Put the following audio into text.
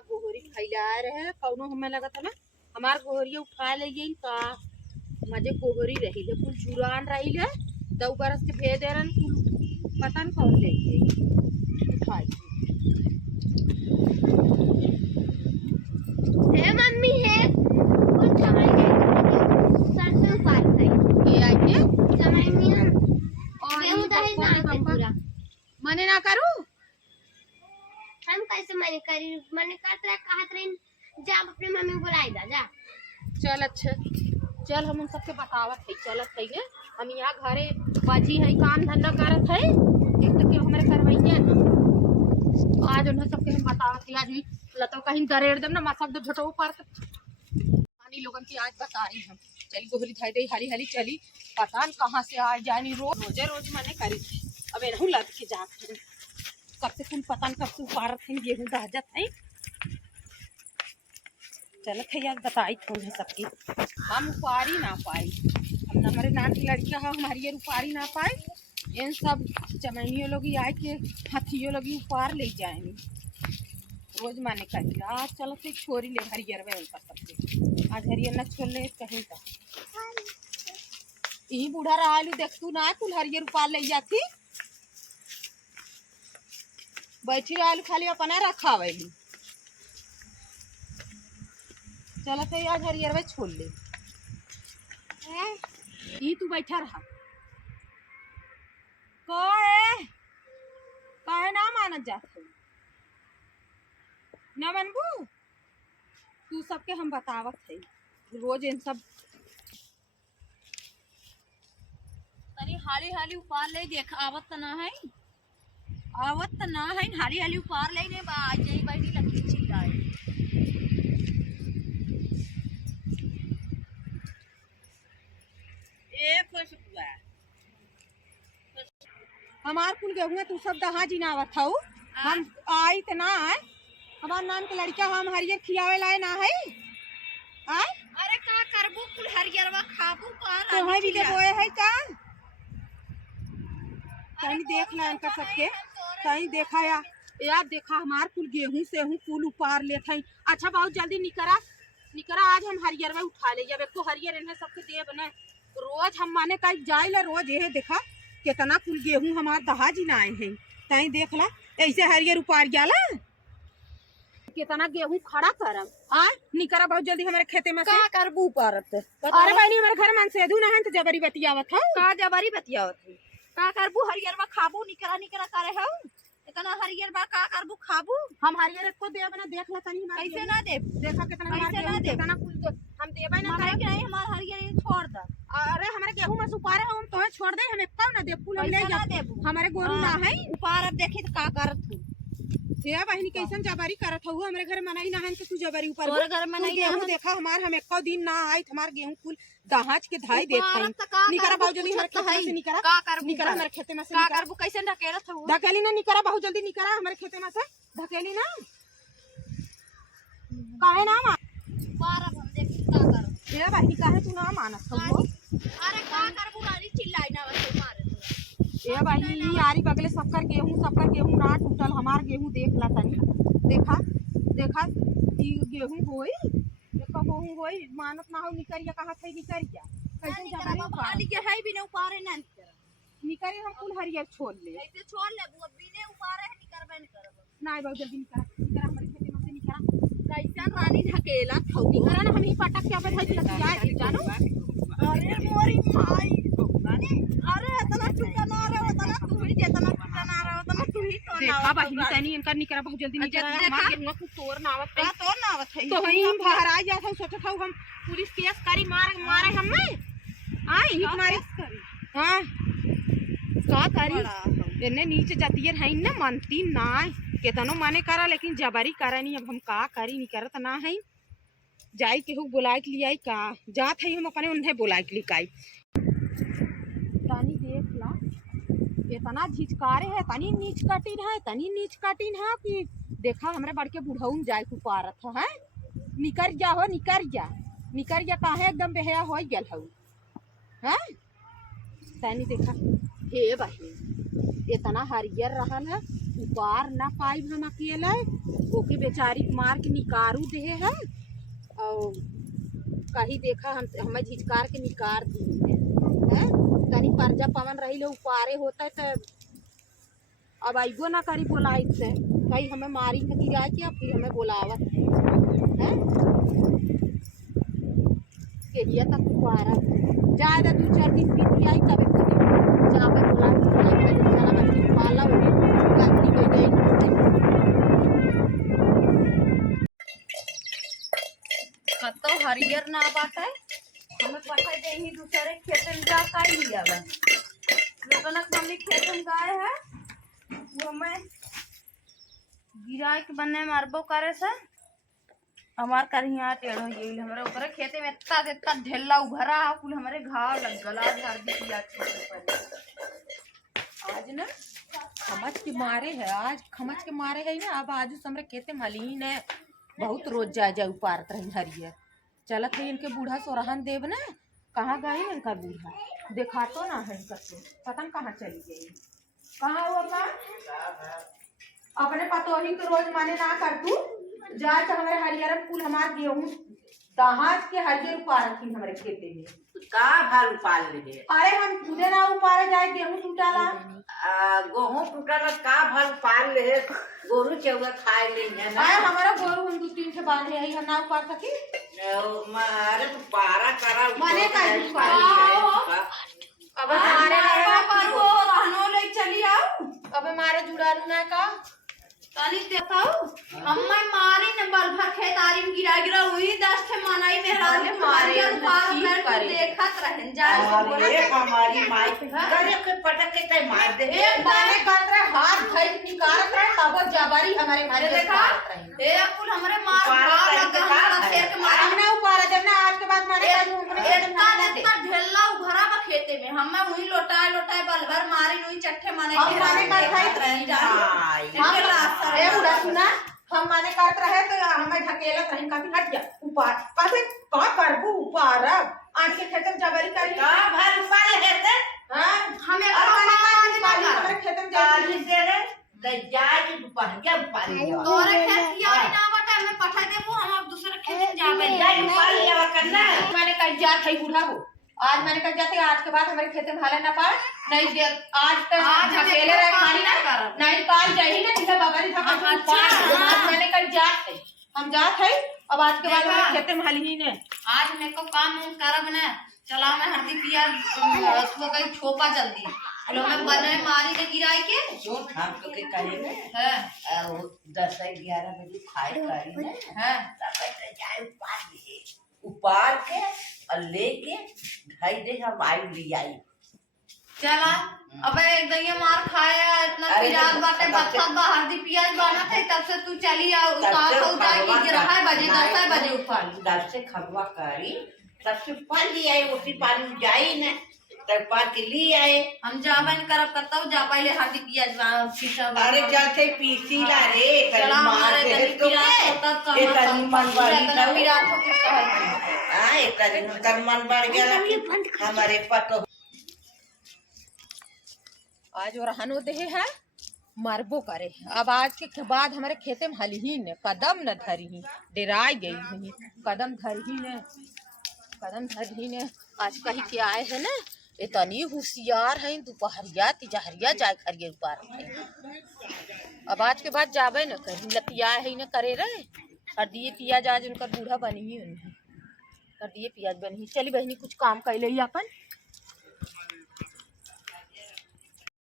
गोहरी खैला रहे कौनो हमें लगा था ना हमार गोहरिया उठा ले गई का मजे गोहरी रही ले कुल झुरान रही ले दो बरस के भेज रन कुल पता न कौन ले गई उठाई है मम्मी है कुछ समय के सर से उपाय है ये आई के समय में हम और गेहूं दही ना है पूरा मने ना करू हम कैसे मने करी मने करत रहे कहत रही जा अपने मम्मी को बुलाई दा जा चल अच्छा चल हम उन सबके बतावत है चलत है हम यहाँ घरे बाजी है काम धंधा करत है एक तो के हमारे करवैया ना आज उन्हें सबके हम बतावत है आज भी लतो कहीं गरेड़ देम ना मसक दो झटो पर पानी लोगन की आज बताई हम चली गोहरी धाई दे हरी हरी चली पता न कहाँ से आ जानी रोजे रोज मैंने करी अब एनहू लद के जात है कब से कुल पता न कब से उपारत है गेहूं दाजत है चलत है यार बताई कौन है सबकी हम उपारी ना पाई हम हमारे नान की लड़कियां हैं हमारी ये उपारी ना पाए इन सब चमैनियों लोग आए के हाथियों लोग उपार ले जाएंगे रोज माने कही आज चलत एक छोरी ले हरियर वे उनका सबके आज हरियर न छोड़ ले कहीं का यही बूढ़ा रहा देख तू ना कुल हरियर उपार ले जाती बैठी रहा खाली अपना रखा वैली चलत है आज हरियर वे छोड़ ले यही तू बैठा रहा कहे ना मानत जात है न मनबू तू सबके हम बतावत है रोज इन सब तनी हाली हाली उपार ले देख आवत त ना है हाली हाली उपार ले ने बा आज जाई बैठी लगी चिल्लाए ए खुश हुआ हमार कुल गेहूं तू सब दहा जिनावत हऊ हम आई त ना आए हमार नाम के लड़का हम हरियर खियावे लाए ना है आय अरे का करबू कुल हरियरवा खाबू का तो है भी बोए है का कहीं देख ला इनका सबके कहीं देखा यार देखा हमार कुल गेहूं से हूँ कुल उपार ले था अच्छा बहुत जल्दी निकरा आज हम हरियर में उठा ले जब एक तो हरियर इन्हें सबके दे बने रोज हम माने कहीं जाए ला रोज ये देखा कितना कुल गेहूं हमार दहा जिनाए हैं कहीं देख ला ऐसे हरियर उपार जाला कितना गेहूं खड़ा करब आ निकरा बहुत जल्दी हमारे खेते में का करबू पारत अरे बहनी हमारे घर मन से ना है तो जबरी बतियावत है का जबरी बतियावत का करबू हरियरवा खाबू निकरा निकरा करे हऊ इतना हरियरवा का करबू खाबू हम हरियर को देब ना देख ला तनी कैसे ना दे देखा कितना कैसे ना दे कितना कुल हम देबे ना करे कि नहीं हमार हरियर छोड़ द अरे हमारे गेहूं में सुपारे हम तो छोड़ दे हम एकता ना दे फूल ले जा हमारे गोरू ना है उपार अब देखी तो का करत हूं हे बहनी कैसन जबरी करत हऊ हमरे घर मनाई ना है कि तू जबरी ऊपर तोरे घर मनाई गेहूं देखा हमार हम एको दिन ना आई हमार गेहूं कुल दहाज के धाई देखई निकरा बहुत जल्दी हमारे खेते में से निकरा का करबू निकरा हमारे खेते में से का करबू कैसे ढकेलत हऊ ढकेली ना निकरा बहुत जल्दी निकरा हमारे खेते में से ढकेली ना काहे ना उपार अब हम देखी का कर ये बहनी काहे तू ना मानत हऊ अरे का करबू रानी चिल्लाई ना वैसे मारे ए भाई यारी बगले सबकर गेहूं ना टूटल हमार गेहूं देख ला तनी देखा ई गेहूं होई देखो गेहूं होई मानत ना हो निकरिया कहां थे निकरिया कैसे जबरी खाली के है भी न उपारे ना निकरे हम कुल हरियर छोड़ ले ऐसे छोड़ ले वो बिने उपारे है निकरबे न करब ना बहुत जल्दी निकरा हमारे खेते में से निकरा कैसे रानी ढकेला थौ निकरा ना हम ही पटक के अब धई लग जानो अरे मोरी भाई रानी अरे इतना टूटा ना रे उतना तू ही जितना टूटा ना रे उतना तू ही तो ना देखा बहिनी तनी इनका निकरा बहुत जल्दी निकरा हमार गेहूं को तोड़ ना आवत का तो ना आवत है तो हम बाहर आ जात हम सोचत हऊ हम पुलिस केस करी मारे हमें आई ही मारी हां का करी इन्ने नीचे जातियर है ना मानती ना केतनो माने करा लेकिन जबरी करा नहीं अब हम का करी नहीं करत ना है जाई केहू बुलाए के लिए आई का जात है हम अपने उन्हें बुलाए के लिए काई तानी देख ला इतना झिझकारे है तनी नीच कटिन है कि देखा हमरे बड़के बुढ़ऊ जाए को पारत है निकर जा काहे एकदम बेहया हो गेल हऊ हैं तनी देखा हे बहिनी इतना हरियर रहल है उपार ना पाई हम अकेले, ओके बेचारी के मार के निकारू दे है और कहीं देखा हम हमें झिझकार के निकार दी है। तनी पर्जा पवन रही ले उपारे होता है तो अब आइबो ना करी बोलाई से कहीं हमें मारी न गिरा के फिर हमें बोलावत है केलिया तक उपारा ज्यादा 2-4 दिन बीत आई तब जावे बोलाई चला बच्ची पाला हो गलती हो गई। तो हरियर ना बाटे हमें पठाई दे ही दूसरे खेत में जा का ही लिया बा लोगन के मम्मी खेत में गाय है वो हमें गिराए के बन्ने मारबो करे से हमार करिया टेढ़ो येल हमरे ऊपर खेते में इतना ढेला उभरा कुल हमरे घाव लग गला झाड़ दिया पर आज ना खमच के मारे है, आज खमच के मारे है ना। अब आज हमरे खेते मलीन है बहुत रोज जा उपारत रही हरियर चलत है। इनके बूढ़ा सोरहन देव ना कहाँ गए ना इनका बूढ़ा देखा तो ना है इनका तो पता न कहाँ चली गई कहाँ हुआ का अपने पतोही के रोज माने ना कर तू जा तो हमारे हरियर फूल हमार गेहूं दहाज के हरियर उपार थी हमारे खेते में का भाल उपाल ले अरे हम खुदे ना उपारे जाए गेहूं टूटाला गेहूं टूटल का भाल उपाल ले गोरू चौगा खाए ले है ना। अरे हमारा गोरू हम 2-3 से बांधे है हम ना उपार सकी मारे तो पारा करा मने का अब हमारे पारो रहनो ले चली आओ अब हमारे जुड़ारू ना का ताली देखाओ हम्मे मारी न बल भर खेतारी में गिरा गिरा हुई 10 ठे मनाई मेहरान के मारे पार में तू देखत रहन जाए अरे हमारी माई करे के पटक के तय मार दे एक बारे काट रहे हाथ धई निकारत रहे तब जबारी हमारे मारे देखा ए अकुल हमरे मार मार लग गया शेर के मारे हमने उपारा जब ना आज के बाद मारे इतना ढेला उभरा बा खेते में हम्मे वही लोटाए बल भर मारी हुई चट्ठे माने हम माने का रहन जाए ए उड़ा सुना हम माने काट रहे तो हमें ढकेलत रही काफी हट गया ऊपर काफी का करबू ऊपर आज के खेत में जबरी करी का भाल उपाल है ते हां हमें हमारे खेत में काली से रे दे जाए के ऊपर क्या उपाल तोरे खेत किया ना बटा हमें पठा देबो हम अब दूसरे खेत में जाबे जाए उपाल लेवा करना मैंने कल जात है बूढ़ा हो आज मैंने कल जाते आज के बाद हमारे खेत में हाले ना पाए नहीं आज तक आज अकेले रह खानी ना नहीं काल जाही ना जिला बाबरी था आज मैंने कल जात है हम जात है अब आज के बाद हमारे खेत में हाली ही ने आज मेरे को काम करब ना चला मैं हल्दी प्याज उसको कहीं छोपा जल्दी लोग में बने मारी के गिराई के जो हम तो के कहे ना है 10-11 बजे खाए करी ना है तब जाए उपार के और लेके ढाई दे हम आई ले आई चला अबे एकदम ये मार खाया इतना अरे प्याज बाटे तब से- बत्ता बा हल्दी प्याज बना थे तब से तू चली आ उतार जाएगी 11 बजे 10 बजे उफाल 10 से खबवा करी सबसे पहले ले आई उसी पानी में जाई ना तब पा के ले आए हम जाबन करब करता हूं जा पहले हल्दी प्याज पीसा अरे जैसे पीसी ला रे चला कल मार हमारे दे तनी तो पिरात होता कम ये तनी मन बढ़ी तनी तो पिरात हो कुछ कहे हां एक दिन तन मन बढ़ गया कि हमारे पतो आज और रहनो दे है मरबो करे। अब आज के बाद हमारे खेते में हली ने कदम न धरी डेराई गई हुई कदम धरी ने आज कहीं के आए है ना इतनी होशियार है दोपहरिया तिजहरिया जाए खरिए ऊपर अब आज के बाद जाबे न कहीं लतिया है न करे रहे और दिए पियाज आज उनका बूढ़ा बनी ही कर दिए पियाज बनी चली बहनी कुछ काम कर ले अपन